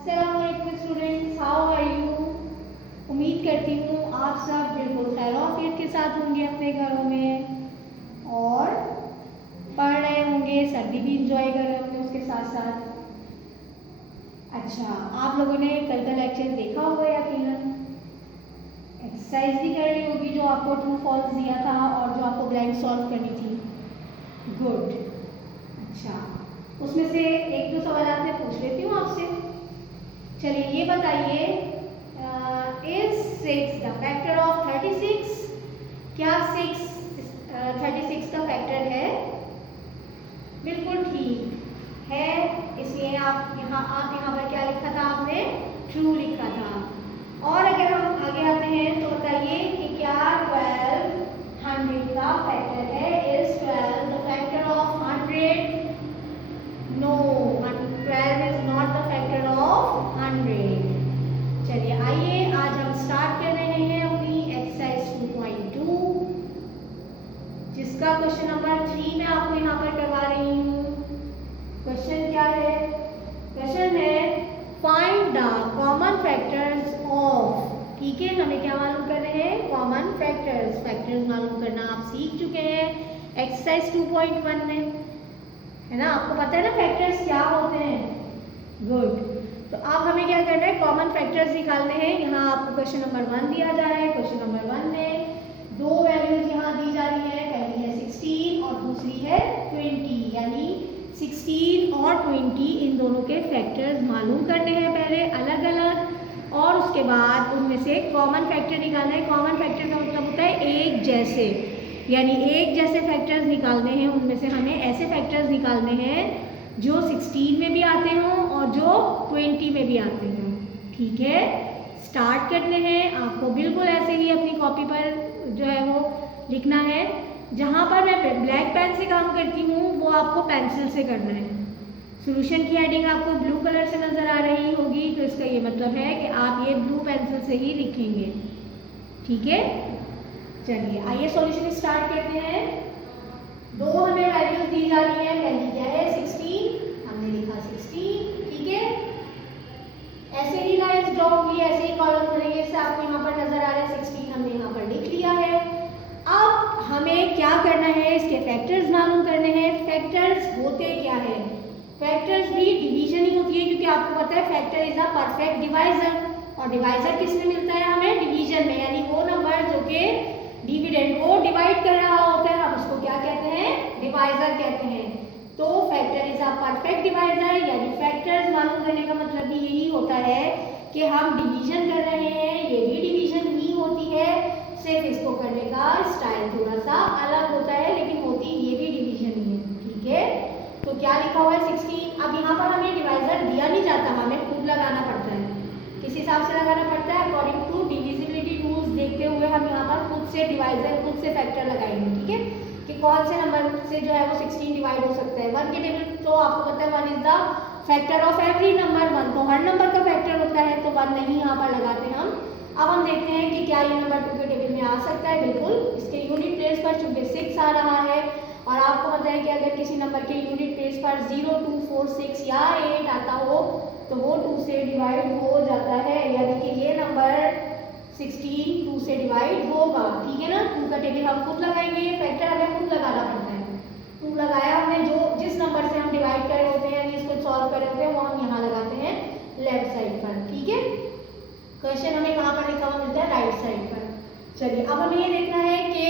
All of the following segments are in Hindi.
अस्सलामुअलैकुम स्टूडेंट्स, हाउ आर यू। उम्मीद करती हूँ आप सब बिल्कुल खैरियत के साथ होंगे अपने घरों में और पढ़ रहे होंगे, सर्दी भी इंजॉय कर रहे होंगे उसके साथ साथ। अच्छा, आप लोगों ने कल का लेक्चर देखा होगा यकीनन। एक्सरसाइज भी कर ली होगी जो आपको ट्रू फॉल्स दिया था और जो आपको ब्लैंक सॉल्व करनी थी। गुड। अच्छा, उसमें से एक दो सवाल मैं पूछ लेती हूँ आपसे। चलिए ये बताइए, इज 6 द फैक्टर ऑफ 36? क्या 6 36 का फैक्टर है? बिल्कुल ठीक है, इसलिए आप यहाँ पर क्या लिखा था आपने? ट्रू लिखा था। और अगर हम आगे आते हैं तो बताइए कि क्या 12 100 का फैक्टर है? Is 12 the factor of 100? No, 12 is not the factor of 100। चलिए आइए आज हम स्टार्ट कर रहे हैं अपनी एक्सरसाइज 2.2, जिसका क्वेश्चन नंबर 3 मैं आपको यहाँ पर करवा रही हूँ। क्वेश्चन क्या है? क्वेश्चन है find the common factors of. ठीक है, हमें क्या मालूम कर रहे हैं? Common factors. फैक्टर्स मालूम करना आप सीख चुके हैं एक्सरसाइज 2.1 में, है ना? आपको पता है ना फैक्टर्स क्या होते हैं। गुड। तो अब हमें क्या करना है? कॉमन फैक्टर्स निकालने हैं। यहाँ आपको क्वेश्चन नंबर 1 दिया जा रहा है। क्वेश्चन नंबर 1 में दो वैल्यूज यहाँ दी जा रही है, पहली है 16 और दूसरी है 20, यानी 16 और 20 इन दोनों के फैक्टर्स मालूम करने हैं पहले अलग अलग, और उसके बाद उनमें से कॉमन फैक्टर निकालना है। कॉमन फैक्टर का मतलब होता है एक जैसे, यानी एक जैसे फैक्टर्स निकालने हैं। उनमें से हमें ऐसे फैक्टर्स निकालने हैं जो 16 में भी आते हों और जो 20 में भी आते हों। ठीक है, स्टार्ट करते हैं। आपको बिल्कुल ऐसे ही अपनी कॉपी पर जो है वो लिखना है। जहाँ पर मैं ब्लैक पेन से काम करती हूँ वो आपको पेंसिल से करना है। सॉल्यूशन की हेडिंग आपको ब्लू कलर से नज़र आ रही होगी, तो इसका ये मतलब है कि आप ये ब्लू पेंसिल से ही लिखेंगे। ठीक है, चलिए आइए सॉल्यूशन स्टार्ट करते हैं। दो हमें वैल्यूज दी जा रही है। पहली क्या है? 16, हमने लिखा 16। ठीक है, ऐसे ही लाइंस ड्रॉ होंगी, ऐसे ही कॉलम बनेंगे। इससे आपको यहाँ पर नजर आ रहा है 16 हमने यहाँ पर लिख लिया है। अब हमें क्या करना है? इसके फैक्टर्स मालूम करने हैं। फैक्टर्स होते क्या है? फैक्टर्स भी डिवीजन ही होती है, क्योंकि आपको पता है factor is a perfect divisor, और डिवाइजर किस में मिलता है? हमें डिवीजन में, यानी वो नंबर जो कि डिविडेंड को डिवाइड कर रहा होता है, हम उसको क्या कहते हैं? डिवाइजर कहते हैं। तो factor is a perfect divisor, यानी फैक्टर्स मालूम करने का मतलब भी यही होता है कि हम डिवीजन कर रहे हैं। ये भी डिवीजन ही होती है, सिर्फ इसको करने का स्टाइल थोड़ा सा अलग होता है, लेकिन होती ये भी डिवीजन ही है। ठीक है, तो क्या लिखा हुआ है? 16। अब यहाँ पर हमें डिवाइजर दिया नहीं जाता, हमें खुद लगाना पड़ता है। किस हिसाब से लगाना पड़ता है? अकॉर्डिंग टू डिविजिबिलिटी रूल्स देखते हुए हम यहाँ पर खुद से डिवाइजर, खुद से फैक्टर लगाएंगे। ठीक है, कि कौन से नंबर से जो है वो 16 डिवाइड हो सकता है। 1 के टेबल तो आपको पता है 1 is the factor of every number. 1 तो हर नंबर का फैक्टर होता है, तो 1 नहीं यहाँ पर लगाते हम। अब हम देखते हैं कि क्या ये नंबर 2 के टेबल में आ सकता है। बिल्कुल, इसके यूनिट प्लेस पर चूंकि 6 आ रहा है, और आपको पता है कि अगर किसी नंबर के यूनिट प्लेस पर 0, 2, 4, 6 या 8 आता हो तो वो 2 से डिवाइड हो जाता है, यानी कि ये नंबर 16 2 से डिवाइड होगा। ठीक है ना? 2 का टेबल हम खुद लगाएंगे, फैक्टर हमें खुद लगाना पड़ता है। 2 लगाया हमने, जो जिस नंबर से हम डिवाइड कर रहे होते हैं यानी इसको सॉल्व कर रहे होते हैं वो हम यहाँ लगाते हैं लेफ्ट साइड पर। ठीक है, क्वेश्चन हमें कहाँ पर लिखा हुआ मिलता है? राइट साइड पर। चलिए अब हमें ये देखना है कि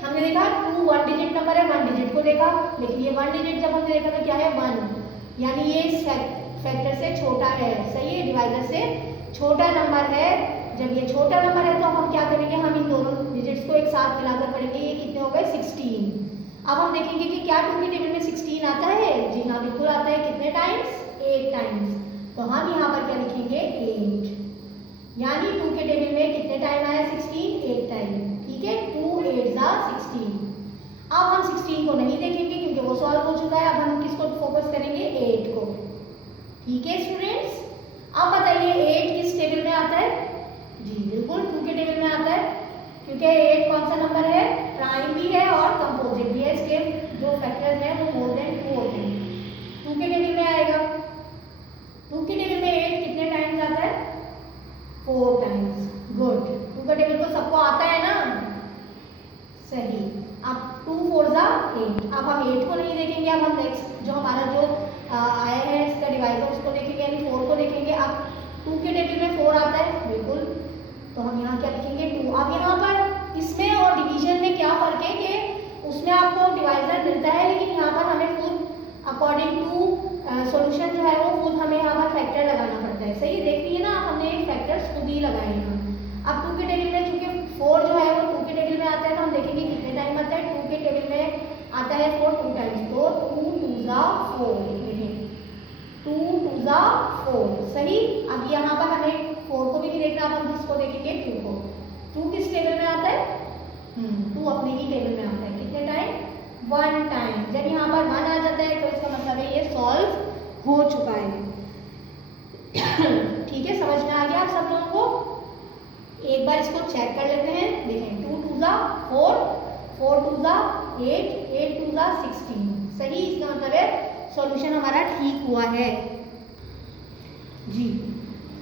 हमने देखा 2 1 डिजिट नंबर है, 1 डिजिट को देखा, लेकिन ये 1 डिजिट जब हमने देखा तो क्या है? 1, यानी ये फैक्टर से छोटा है। सही है, डिवाइजर से छोटा नंबर है। जब ये छोटा नंबर है तो हम क्या करेंगे? हम इन दोनों डिजिट्स को एक साथ मिलाकर पढ़ेंगे। ये कितने हो गए? 16। अब हम देखेंगे कि क्या 2 के टेबल में 16 आता है? जी हाँ, बिल्कुल आता है। कितने टाइम्स? 8 टाइम्स। तो हम यहाँ पर क्या लिखेंगे? 8, यानी 2 के टेबल में कितने टाइम आया? 16, 8 टाइम। ठीक है, 2 8 16। अब हम 16 को नहीं देखेंगे क्योंकि वो सॉल्व हो चुका है। अब हम किसको फोकस करेंगे? 8 को। ठीक है स्टूडेंट्स, अब बताइए 8 किस टेबल में आता है? जी बिल्कुल 2 के टेबल में आता है, क्योंकि 8 कौन सा नंबर है? प्राइम भी है और कंपोजिट भी है। इसके जो फैक्टर्स हैं वो मोर देन 2 होते हैं। 2 के टेबल में आएगा। 2 के टेबल में 8 कितने टाइम उसमें आपको डिवाइजर मिलता है, लेकिन यहाँ पर हमें खुद अकॉर्डिंग टू सॉल्यूशन जो है वो खुद हमें यहाँ पर फैक्टर लगाना पड़ता है। सही देखिए ना, हमने फैक्टर्स खुद ही लगाए हैं। अब 2 के टेबल में चूंकि 4 जो है वो 2 के टेबल में आता है, तो हम देखेंगे कितने टाइम आता है। 2 के टेबल में आता है 4 2 टाइम्स, तो 2 2 जा 4 लिखेंगे, 2 2 जा 4। सही। अब यहाँ पर हमें 4 को भी नहीं देखना, अब हम किसको देखेंगे, 2 को। 2 किस टेबल में आता है, 2 अपने ही टेबल में आता है। कितने टाइम, 1 टाइम। जब यहाँ पर 1 आ जाता है तो इसका मतलब है ये सॉल्व हो चुका है। ठीक है, समझ में आ गया आप सब लोगों को। एक बार इसको चेक कर लेते हैं। देखें, 2 2 जा 4, 4 2 जा 8, 8 2 जा 16। सही, इसका मतलब है सॉल्यूशन हमारा ठीक हुआ है जी।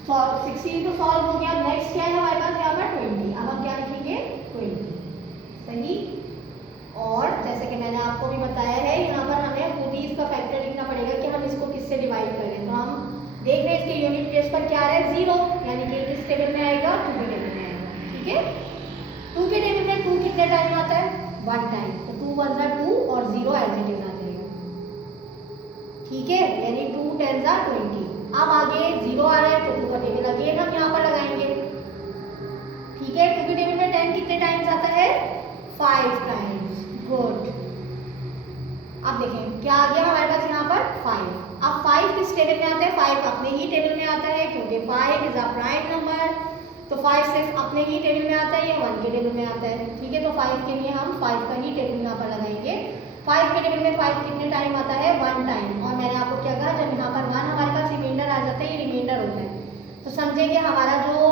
16 तो सॉल्व हो गया। नेक्स्ट क्या है हमारे पास यहाँ पर 20। अब हम क्या लिखेंगे, 20। सही। और जैसे कि मैंने आपको भी बताया है, यहाँ पर हमें खुद ही इसका फैक्टर लिखना पड़ेगा कि हम इसको किससे डिवाइड करें। तो हम देख रहे हैं इसके यूनिट प्लेस पर क्या है, 0, यानी कि किस टेबल में आएगा, 2 के टेबल में आएगा। ठीक है, 2 के टेबल में 2 कितने टाइम आता है, 1 टाइम, तो 2 1 जा 2 और 0 एज इट इज आ जाएगा। ठीक है, यानी 2 10 जा 20। अब आगे 0 आ रहा है तो 2 का टेबल अगेन हम यहाँ पर लगाएंगे। ठीक है, 2 के टेबल में 10 कितने टाइम्स आता है, 5 टाइम्स। गुड। अब देखें क्या आ गया हमारे पास यहाँ पर 5। अब 5 किस टेबल में आता है, 5 अपने ही टेबल में आता है, क्योंकि 5 इज अ प्राइम नंबर। तो 5 सिर्फ अपने ही टेबल में आता है, ये 1 के टेबल में आता है। ठीक है, तो 5 के लिए हम 5 का ही टेबल यहाँ पर लगाएंगे। 5 के टेबल में 5 कितने टाइम आता है, 1 टाइम। और मैंने आपको क्या कहा, जब यहाँ पर 1 हमारे पास रिमाइंडर आ जाता है, ये रिमाइंडर होता है, तो समझे कि हमारा जो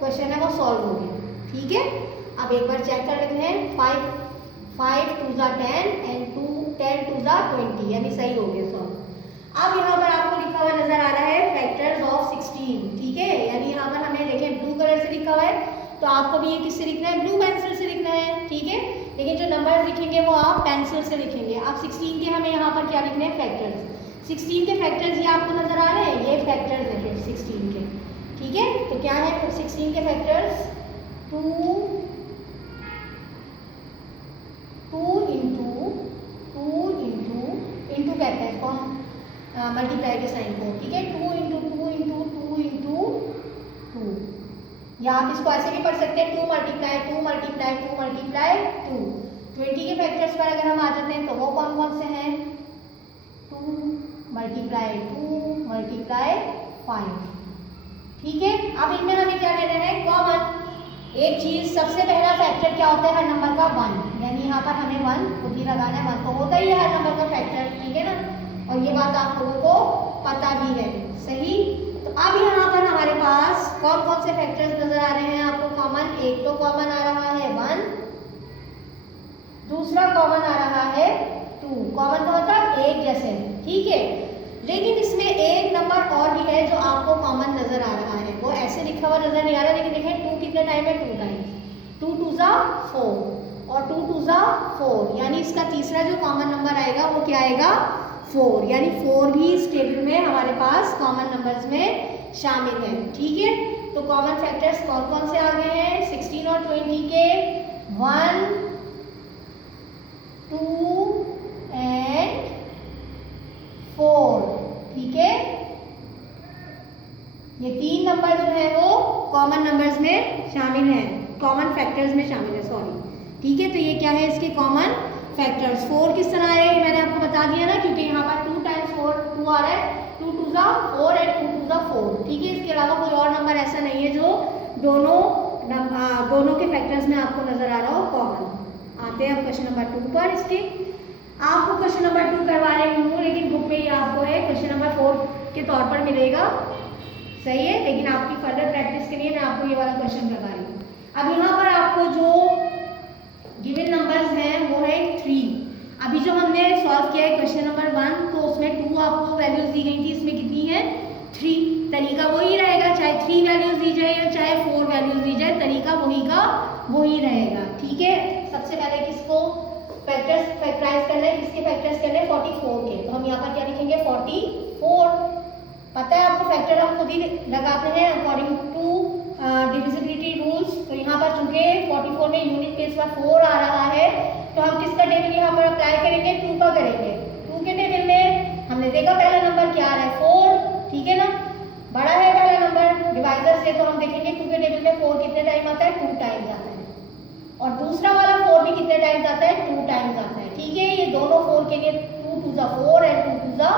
क्वेश्चन है वो सॉल्व हो गया। ठीक है, अब एक बार चेक कर लेते हैं। 5 2 जा 10 एंड 10 2 जा 20, यानी सही हो गया सॉल्व। अब यहाँ पर आपको लिखा हुआ नजर आ रहा है फैक्टर्स ऑफ 16। ठीक है, यानी यहाँ पर हमें देखें ब्लू कलर से लिखा हुआ है, तो आपको भी ये किससे लिखना है, ब्लू पेंसिल से लिखना है। ठीक है, लेकिन जो नंबर्स लिखेंगे वो आप पेंसिल से लिखेंगे। अब 16 के हमें यहाँ पर क्या लिखने हैं, फैक्टर्स। 16 के फैक्टर्स ये आपको नजर आ रहे हैं, ये फैक्टर्स हैं 16 के। ठीक है, तो क्या है 16 के फैक्टर्स, 2 इंटू कहते हैं कौन, मल्टीप्लाई के साइन को। ठीक है, 2 इंटू 2 इंटू 2 इंटू 2, या आप इसको ऐसे भी पढ़ सकते हैं 2 मल्टीप्लाई 2 मल्टीप्लाई 2 मल्टीप्लाई 2। 20 के फैक्टर्स पर अगर हम आ जाते हैं तो वो कौन कौन से हैं, 2 मल्टीप्लाई 2 मल्टीप्लाई 5। ठीक है, अब इनमें हमें क्या लेना है, कॉमन। एक चीज, सबसे पहला फैक्टर क्या होता है हर नंबर का, 1, यानी यहाँ पर हमें 1 खुद ही लगाना है। 1 तो होता ही है हर नंबर का फैक्टर। ठीक है ना, और ये बात आप लोगों को पता भी है। सही। तो अब यहाँ पर हमारे पास कौन कौन से फैक्टर्स नजर आ रहे हैं आपको कॉमन। एक तो कॉमन आ रहा है 1, दूसरा कॉमन आ रहा है 2। कॉमन का मतलब एक जैसे। ठीक है, लेकिन इसमें एक नंबर और भी है जो आपको कॉमन नजर आ रहा है, वो ऐसे लिखा हुआ नजर नहीं आ रहा, लेकिन देखें 2 कितने टाइम है, 2 टाइम्स। 2 2 जा 4 और 2 2 जा 4, यानी इसका तीसरा जो कॉमन नंबर आएगा वो क्या आएगा, 4, यानी 4 भी इस टेबल में हमारे पास कॉमन नंबर्स में शामिल है। ठीक है, तो कॉमन फैक्टर्स कौन कौन से आ गए हैं 16 और 20 के, 1 2 एंड 4। ठीक है, ये 3 नंबर जो है वो कॉमन नंबर्स में शामिल हैं, कॉमन फैक्टर्स में शामिल है, सॉरी। ठीक है, तो ये क्या है इसके कॉमन फैक्टर्स। 4 किस तरह है मैंने आपको बता दिया ना, क्योंकि यहाँ पर 2 टाइम्स 4 2 आ रहा है, 2 2 जा 4 एंड 2 2 जा 4। ठीक है, इसके अलावा कोई और नंबर ऐसा नहीं है जो दोनों के फैक्टर्स में आपको नजर आ रहा हो कॉमन। आते हैं अब क्वेश्चन नंबर 2 पर। इसके आपको क्वेश्चन नंबर 2 करवा रही हूँ, लेकिन बुक में ही आपको है क्वेश्चन नंबर 4 के तौर पर मिलेगा। सही है, लेकिन आपकी फर्दर प्रैक्टिस के लिए मैं आपको ये वाला क्वेश्चन करवा रही हूँ। अब यहाँ पर आपको जो गिवन नंबर्स हैं वो है 3। अभी जो हमने सॉल्व किया है क्वेश्चन नंबर 1, तो उसमें 2 आपको वैल्यूज दी गई थी, इसमें कितनी है 3। तरीका वही रहेगा, चाहे 3 वैल्यूज दी जाए या चाहे 4 वैल्यूज दी जाए, तरीका वही का वही रहेगा। ठीक है, सबसे पहले किसको फैक्टर्स फैक्टराइज करना है, किसके फैक्टर्स करने हैं 44 के, तो हम यहाँ पर क्या लिखेंगे 44। पता है आपको फैक्टर हम खुद ही लगाते हैं अकॉर्डिंग टू डिविजिबिलिटी रूल्स। तो यहाँ पर चूंकि 44 में यूनिट प्लेस पर 4 आ रहा है, तो हम किसका टेबल यहाँ पर अप्लाई करेंगे, 2 का करेंगे। 2 के टेबल में हमने देखा पहला नंबर क्या है 4, ठीक है ना, बड़ा है पहला नंबर डिवाइजर से, तो हम देखेंगे 2 के टेबल में 4 कितने टाइम आता है, 2 टाइम्स आता है। और दूसरा वाला 4 भी कितने टाइम्स आता है, 2 टाइम्स आता है, ठीक है। ये दोनों 4 के लिए 2 2 जा 4 एंड 2 2 जा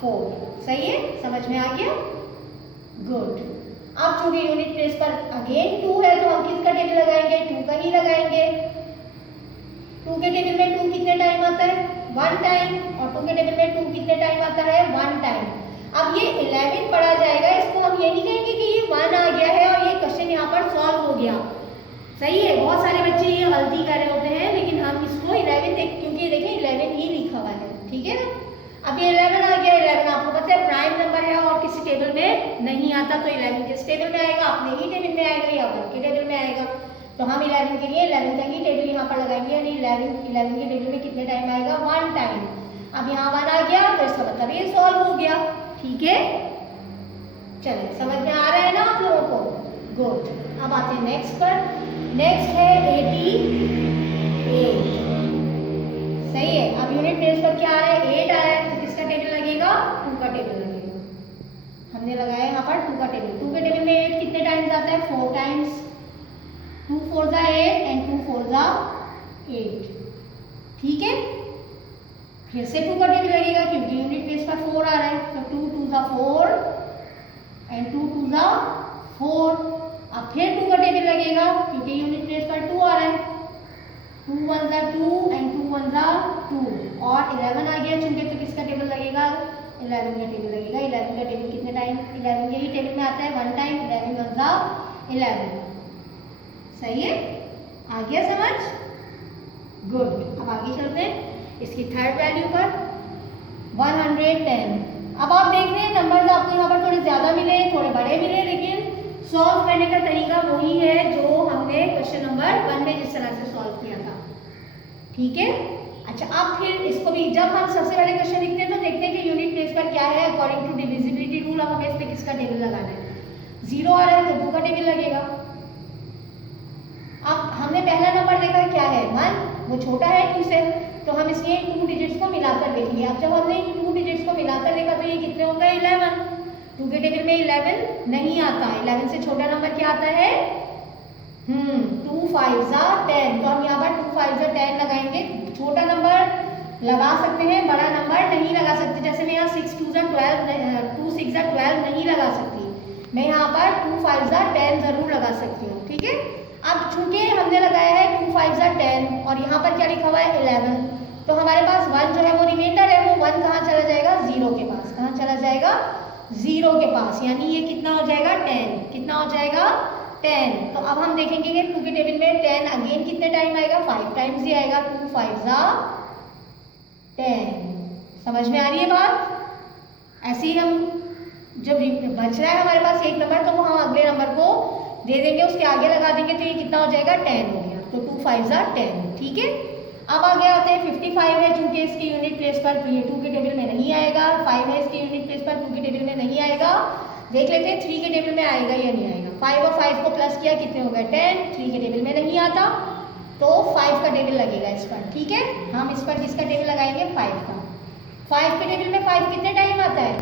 4, सही है, समझ में आ गया, गुड। अब चूंकि यूनिट प्लेस पर अगेन 2 है तो हम किसका टेबल लगाएंगे, 2 का ही लगाएंगे। 2 के टेबल में 2 कितने टाइम आता है, 1 टाइम, और 2 के टेबल में 2 कितने टाइम आता है, 1 टाइम। अब ये 11 पढ़ा जाएगा, इसको हम ये नहीं कहेंगे कि ये 1 आ गया है और ये क्वेश्चन यहाँ पर सॉल्व हो गया, सही है। बहुत सारे बच्चे ये गलती कर रहे होते हैं, लेकिन हम इसको 11 देख, क्योंकि देखिए 11 ही लिखा हुआ है, ठीक है ना। अब ये 11 आ गया, 11 आपको पता है प्राइम नंबर है और किसी टेबल में नहीं आता, तो 11 किस टेबल में आएगा, अपने ही टेबल में आएगा या 1 के टेबल में आएगा। तो हम 11 के लिए 11 का ही टेबल यहाँ पर लगाएंगे, यानी 11 के टेबल में कितने टाइम आएगा, 1 टाइम। अब यहाँ 1 आ गया तो इसका मतलब ये सॉल्व हो गया, ठीक है। चलिए समझ में आ रहा है ना आप लोगों को, गुड। अब आते हैं नेक्स्ट पर, नेक्स्ट है 88, सही है। अब यूनिट प्लेस पर क्या आ रहा है, 8 आ रहा है, तो किसका टेबल लगेगा, 2 का टेबल लगेगा। हमने लगाया यहाँ पर 2 का टेबल। 2 के टेबल में 8 कितने टाइम्स आता है, 4 टाइम्स, 2 4 जा 8 एंड 2 4 जा 8, ठीक है। फिर से 2 का टेबल लगेगा क्योंकि यूनिट प्लेस पर 4 आ रहा है, तो 2 2 जा 4 एंड 2 2 जा 4। अब फिर 2 का टेबल लगेगा क्योंकि यूनिट प्लेस पर 2 आ रहा है, 2 1 जा 2 एंड 2 1 जा 2, और 11 आ गया चूंकि, तो किसका टेबल लगेगा, 11 का टेबल लगेगा। 11 का टेबल कितने टाइम, 11 यही टेबल में आता है 1 टाइम, 11 1 जा 11, सही है, आ गया समझ, गुड। अब आगे चलते हैं इसकी थर्ड वैल्यू पर, 110। अब आप देख रहे हैं नंबर्स आपको यहाँ पर थोड़े ज्यादा मिले, थोड़े बड़े मिले, लेकिन सॉल्व करने का तरीका वही है जो हमने क्वेश्चन नंबर 1 में जिस तरह से सॉल्व किया था, ठीक है। अच्छा, अब फिर इसको भी जब हम सबसे पहले क्वेश्चन लिखते हैं तो देखते हैं कि यूनिट प्लेस पर क्या है, अकॉर्डिंग टू डिविजिबिलिटी रूल। अब हमें इस पे किसका टेबल लगाना है, 0 आ रहा है तो 2 का टेबल लगेगा। अब हमने पहला नंबर देखा क्या है 1, वो छोटा है 2 से, तो हम इसके 2 डिजिट्स को मिलाकर देखेंगे। अब जब हमने 2 डिजिट्स को मिलाकर देखा तो ये कितने होगा, 11। 2 के टेबल में 11 नहीं आता, 11 से छोटा नंबर क्या आता है, 2 5 जा 10, तो हम यहाँ पर 2 5 जा 10 लगाएंगे। छोटा नंबर लगा सकते हैं, बड़ा नंबर नहीं लगा सकते, जैसे मैं यहाँ 6 2 जा 12, 2 6 जा 12 नहीं लगा सकती, मैं यहाँ पर 2 5 जा 10 जरूर लगा सकती हूँ, ठीक है। अब चूंकि हमने लगाया है 2 5 जा 10 और यहाँ पर क्या लिखा हुआ है 11, तो हमारे पास 1 जो है वो रिमाइंडर है, वो 1 कहाँ चला जाएगा, 0 के पास, कहाँ चला जाएगा, 0 के पास, यानी ये कितना हो जाएगा 10, कितना हो जाएगा 10। तो अब हम देखेंगे कि 2 के टेबल में 10 अगेन कितने टाइम आएगा, 5 टाइम्स ही आएगा, 2 5 जा 10, समझ में आ रही है बात। ऐसे ही हम जब बच रहा है हमारे पास एक नंबर, तो वो हम अगले नंबर को दे देंगे, उसके आगे लगा देंगे, तो ये कितना हो जाएगा 10 हो गया, तो 2 5 जा 10, ठीक है। अब आगे आते हैं 55 है, चूंकि इसकी यूनिट प्लेस पर 2 के टेबल में नहीं आएगा, 5 है इसकी यूनिट प्लेस पर 2 के टेबल में नहीं आएगा, देख लेते हैं 3 के टेबल में आएगा या नहीं आएगा। 5 और 5 को प्लस किया कितने हो गए 10, 3 के टेबल में नहीं आता तो 5 का टेबल लगेगा इस पर, ठीक है। हम इस पर किसका टेबल लगाएंगे, 5 का। 5 के टेबल में 5 कितने टाइम आता है,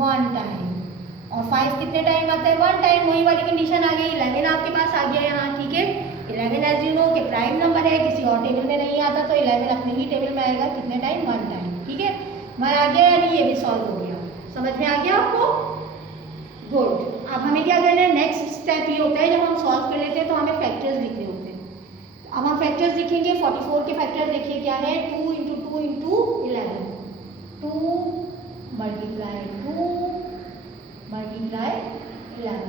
1 टाइम, और 5 कितने टाइम आता है, 1 टाइम, वही वाली कंडीशन आ गई। 11 आपके पास आ गया यहाँ, ठीक है। 11 एज यू नो कि प्राइम नंबर है, किसी और टेबल में नहीं आता, तो 11 अपने ही टेबल में आएगा, कितने टाइम, 1 टाइम, ठीक है। 1 आ गया यानी ये भी सॉल्व हो गया, समझ में आ गया आपको, गुड। अब हमें क्या करना है, नेक्स्ट स्टेप ये होता है जब हम सॉल्व कर लेते हैं तो हमें फैक्टर्स लिखने होते हैं। अब हम फैक्टर्स लिखेंगे, 44 के फैक्टर्स देखिए क्या है, 2 × 2 × 11, 2 मल्टीप्लाई 2 मल्टीप्लाई 11,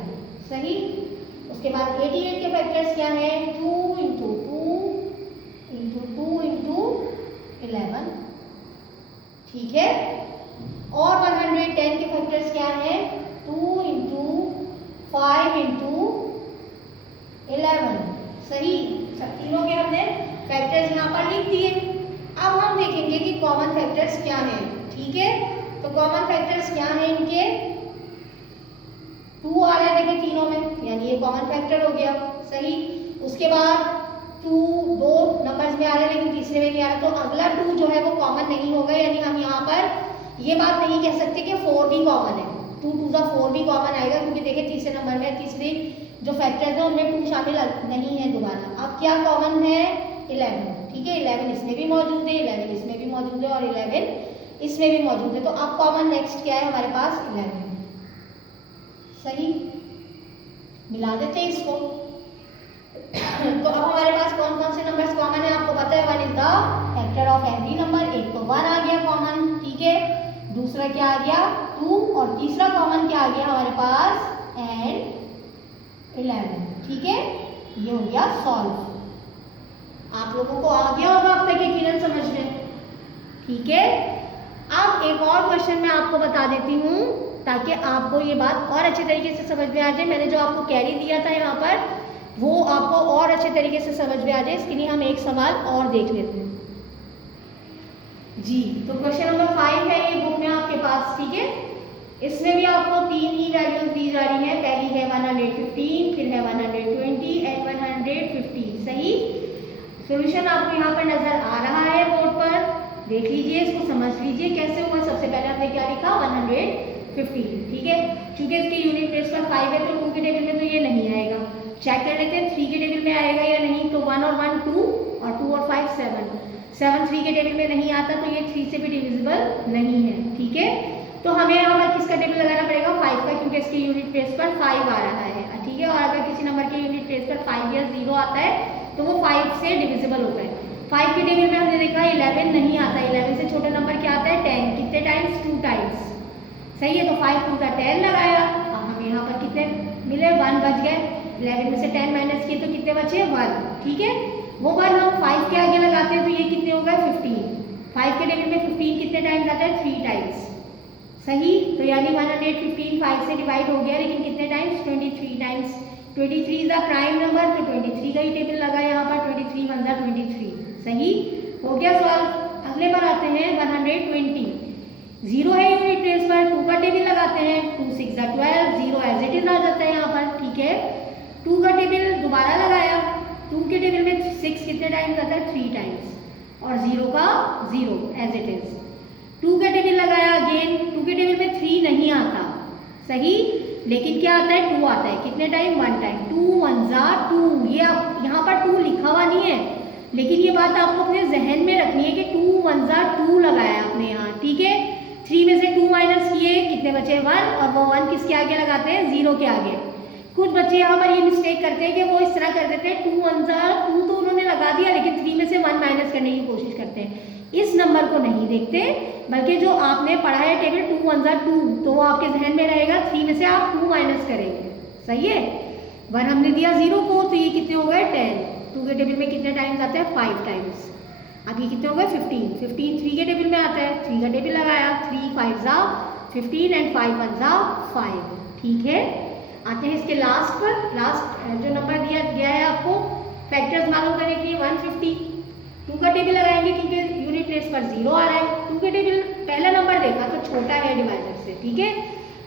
सही। उसके बाद 88 के फैक्टर्स क्या है, 2 × 2 × 2 × 11, ठीक है। और 110 के फैक्टर्स क्या है, 2 × 5 × 11, सही। सब तीनों के हमने फैक्टर्स यहाँ पर लिख दिए। अब हम देखेंगे कि कॉमन फैक्टर्स क्या हैं, ठीक है। तो कॉमन फैक्टर्स क्या हैं इनके, 2 आ रहा है देखिए तीनों में, यानी ये कॉमन फैक्टर हो गया, सही। उसके बाद 2 दो नंबर्स में आ रहा है लेकिन तीसरे में नहीं आ रहा, तो अगला 2 जो है वो कॉमन नहीं होगा, यानी हम यहाँ पर ये बात नहीं कह सकते कि 4 भी कॉमन है। 2 2 ज़ा 4 भी कॉमन आएगा, क्योंकि देखिए तीसरे नंबर में तीसरे जो फैक्टर्स है उनमें 2 शामिल नहीं है दोबारा। अब क्या कॉमन है? 11, ठीक है, 11 इसमें भी मौजूद है, 11 इसमें भी मौजूद है और 11 इसमें भी मौजूद है। तो अब कॉमन नेक्स्ट क्या है हमारे पास? 11। सही, मिला देते हैं इसको। तो अब हमारे पास कौन कौन से नंबर्स कॉमन है आपको पता है? 1 is the factor of every number. एक तो 1 आ गया कॉमन, ठीक है, दूसरा क्या आ गया? 2, और तीसरा कॉमन क्या आ गया हमारे पास? एंड 11, ठीक है, ये हो गया सॉल्व। आप लोगों को आ गया होगा अब तक यकीनन समझ में, ठीक है। अब एक और क्वेश्चन मैं आपको बता देती हूँ ताकि आपको ये बात और अच्छे तरीके से समझ में आ जाए। मैंने जो आपको कैरी दिया था यहाँ पर वो आपको और अच्छे तरीके से समझ में आ जाए, इसके लिए हम एक सवाल और देख लेते हैं जी। तो क्वेश्चन नंबर 5 है ये बुक में आपके पास, ठीक है। इसमें भी आपको 3 ही वैल्यूज दी जा रही है। पहली है 115, फिर है 120 एंड 150। सही, सॉल्यूशन आपको यहाँ पर नजर आ रहा है बोर्ड पर, देख लीजिए, इसको समझ लीजिए कैसे हुआ। सबसे पहले हमने क्या लिखा? 150, ठीक है। चूंकि इसके यूनिट प्लेस पर 5 है तो 2 के टेबल में तो ये नहीं आएगा। चेक कर लेते हैं 3 के टेबल में आएगा या नहीं। तो 1 और 1 2 और 2 और 5 7। 7 3 के टेबल में नहीं आता तो ये 3 से भी डिविजिबल नहीं है, ठीक है। तो हमें यहाँ पर किसका टेबल लगाना पड़ेगा? 5 का, क्योंकि इसके यूनिट प्लेस पर 5 आ रहा है, ठीक है। और अगर किसी नंबर के यूनिट प्लेस पर 5 या 0 आता है तो वो 5 से डिविजिबल होता है। 5 के टेबल में हमने देखा 11 नहीं आता। 11 से छोटा नंबर क्या आता है? 10। कितने टाइम्स? 2 टाइम्स। सही है, तो 5 2 का 10 लगाया। अब हमें यहाँ पर कितने मिले? 1 बच गए। 11 में से 10 माइनस किए तो कितने बचे? 1, ठीक है। वो 1 हम 5 के आगे लगाते हैं तो ये कितने हो गए? 15। 5 के टेबल में 15 कितने टाइम्स आता है? 3 टाइम्स। सही, तो यानी 115 5 से डिवाइड हो गया, लेकिन कितने times? 23 times. 23 is a prime number, तो 23 का ही टेबल लगा यहाँ पर। 23 1 जा 23। सही, हो गया सॉल्व। अगले पर आते हैं 120। 0 है यूनिट प्लेस पर, 2 का टेबल लगाते हैं। 2 6 जा 12, 0 एज इट इज आ जाता है यहाँ पर, ठीक है। 2 का टेबल दोबारा लगाया। 2 के टेबल में 6 कितने टाइम्स आता है? 3 टाइम्स। और 0 का 0 एज इट इज। 2 का टेबल लगाया अगेन। 2 के टेबल में 3 नहीं आता, सही, लेकिन क्या आता है? 2 आता है। कितने टाइम? 1 टाइम। 2 1 जा 2। ये यहाँ पर 2 लिखा हुआ नहीं है, लेकिन ये बात आपको अपने जहन में रखनी है कि 2 1 जा 2 लगाया आपने यहाँ, ठीक है। 3 में से 2 माइनस किए, कितने बचे? 1, और वो 1 किसके आगे लगाते हैं? 0 के आगे। कुछ बच्चे यहाँ पर ये मिस्टेक करते हैं कि वो इस तरह कर देते हैं 2 1 जा 2 तो उन्होंने लगा दिया, लेकिन 3 में से 1 माइनस करने की कोशिश करते हैं। इस नंबर को नहीं देखते, बल्कि जो आपने पढ़ा है टेबल 2 1 जा 2, तो वो आपके जहन में रहेगा। 3 में से आप 2 माइनस करेंगे, सही है। 1 हमने दिया 0 को, तो ये कितने हो गए? 10। 2 के टेबल में कितने टाइम्स आते हैं? 5 टाइम्स। अब ये कितने हो गए? 15। 15 3 के टेबल में आता है। 3 का टेबल लगाया। 3 5 जा 15 एंड 5 1 जा 5, ठीक है। आते हैं इसके लास्ट पर। लास्ट जो नंबर दिया गया है आपको फैक्टर्स मालूम करने के लिए 150। 2 का टेबल लगाएंगे क्योंकि यूनिट प्लेस पर 0 आ रहा है। 2 के टेबल पहला नंबर देखा तो छोटा है डिवाइजर से, ठीक है।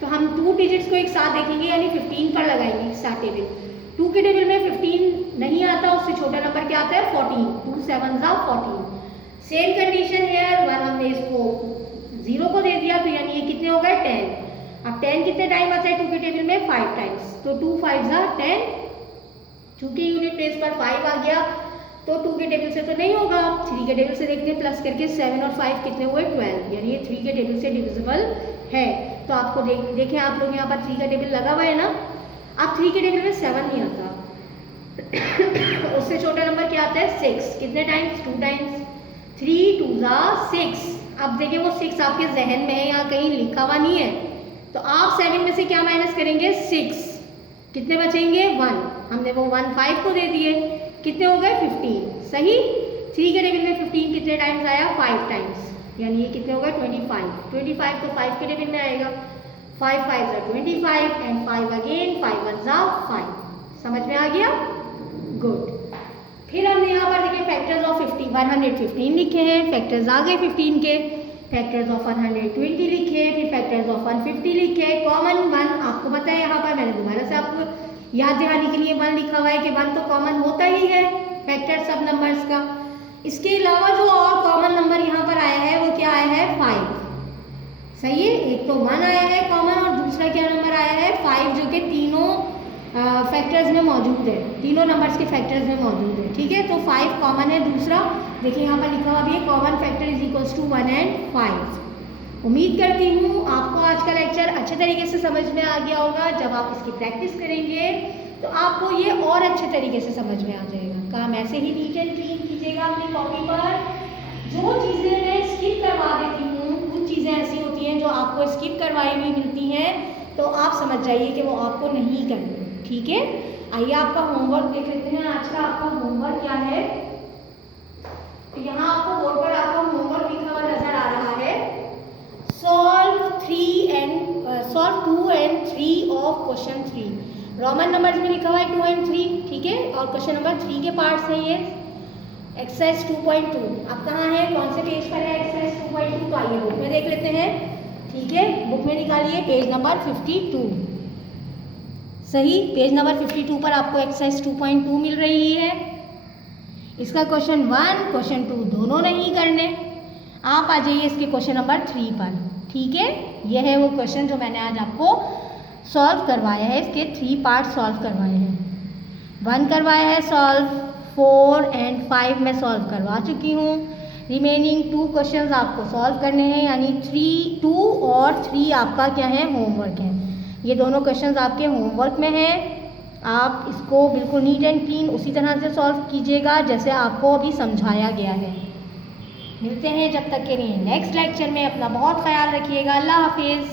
तो हम 2 डिजिट्स को एक साथ देखेंगे, यानी 15 पर लगाएंगे एक साथ टेबल। 2 के टेबल में 15 नहीं आता, उससे छोटा नंबर क्या आता है? 14। 2 7 जा 14। सेम कंडीशन है। 1 हमने इसको 0 को दे दिया, तो यानी ये कितने हो गए? 10। अब 10 कितने टाइम आता है 2 के टेबल में? 5 टाइम्स। तो 2 5 जा 10। चूंकि यूनिट प्लेस पर 5 आ गया तो 2 के टेबल से तो नहीं होगा। 3 के टेबल से देखते हैं, प्लस करके 7 और 5 कितने हुए? 12, यानी ये 3 के टेबल से डिविजिबल है। तो आपको देखें आप लोग यहाँ पर 3 का टेबल लगा हुआ है ना। अब 3 के टेबल में 7 नहीं आता उससे छोटा नंबर क्या आता है? 6। कितने टाइम्स? 2 टाइम्स। 3 2 जा 6। अब देखिए वो 6 आपके जहन में है, यहाँ कहीं लिखा हुआ नहीं है, तो आप 7 में से क्या माइनस करेंगे? 6। कितने बचेंगे? 1। हमने वो 1 5 को दे दिए, कितने हो गए? 15। सही, 3 के टेबल में 15 कितने टाइम्स आया? 5 टाइम्स, यानी ये कितने हो गए? 25। 25 तो 5 के टेबल में आएगा। 5 5 जा 25 एंड 5 अगेन, 5 1 जा 5। समझ में आ गया? गुड। फिर हमने यहाँ पर देखिए फैक्टर्स ऑफ 115 लिखे हैं। फैक्टर्स आ गए 15 के। फैक्टर्स ऑफ 120 लिखे, फिर फैक्टर्स ऑफ 150 लिखे। कॉमन 1 आपको पता है, यहाँ पर मैंने दोबारा से आपको याद दिलाने के लिए 1 लिखा हुआ है कि 1 तो कॉमन होता ही है, फैक्टर सब नंबर्स का। इसके अलावा जो और कॉमन नंबर यहाँ पर आया है वो क्या आया है 5। सही है, एक तो 1 आया है कॉमन और दूसरा क्या नंबर आया है 5, जो कि तीनों फैक्टर्स में मौजूद है, तीनों नंबर्स के फैक्टर्स में मौजूद है। ठीक है, तो 5 कॉमन है। दूसरा देखिए यहाँ पर लिखा हुआ भी है common factor is equals to 1 and 5। उम्मीद करती हूँ आपको आज का लेक्चर अच्छे तरीके से समझ में आ गया होगा। जब आप इसकी प्रैक्टिस करेंगे तो आपको ये और अच्छे तरीके से समझ में आ जाएगा। काम ऐसे ही नीट एंड क्लीन कीजिएगा अपनी कॉपी पर। जो चीज़ें मैं स्किप करवा देती हूँ, कुछ चीज़ें ऐसी होती हैं जो आपको स्किप करवाई हुई मिलती हैं, तो आप समझ जाइए कि वो आपको नहीं करनी। ठीक है, आइए आपका होमवर्क देख लेते हैं। आज का आपका होमवर्क क्या है, तो यहाँ आपको बोर्ड पर आपका होमवर्क लिखा हुआ नजर आ रहा है। Solve 2 and 3 of question 3। Roman numbers में लिखा हुआ है 2 and 3। ठीक है, और क्वेश्चन नंबर 3 के पार्ट्स हैं ये। एक्सरसाइज 2.2 अब कहाँ है, कौन से पेज पर है एक्सरसाइज 2.2, तो आइए बुक में देख लेते हैं। ठीक है, बुक में निकालिए पेज नंबर 52। सही, पेज नंबर 52 पर आपको एक्सरसाइज 2.2 मिल रही है। इसका क्वेश्चन 1 क्वेश्चन 2 दोनों नहीं करने, आप आ जाइए इसके क्वेश्चन नंबर 3 पर। ठीक है, यह है वो क्वेश्चन जो मैंने आज आपको सॉल्व करवाया है। इसके 3 पार्ट सॉल्व करवाए हैं। 1 करवाया है सॉल्व, 4 and 5 मैं सॉल्व करवा चुकी हूँ। रिमेनिंग 2 क्वेश्चंस आपको सॉल्व करने हैं, यानी 2 और 3 आपका क्या है होमवर्क है। ये दोनों क्वेश्चंस आपके होमवर्क में हैं। आप इसको बिल्कुल नीट एंड क्लीन उसी तरह से सॉल्व कीजिएगा जैसे आपको अभी समझाया गया है। मिलते हैं जब तक के लिए नेक्स्ट लेक्चर में। अपना बहुत ख्याल रखिएगा। अल्लाह हाफिज़।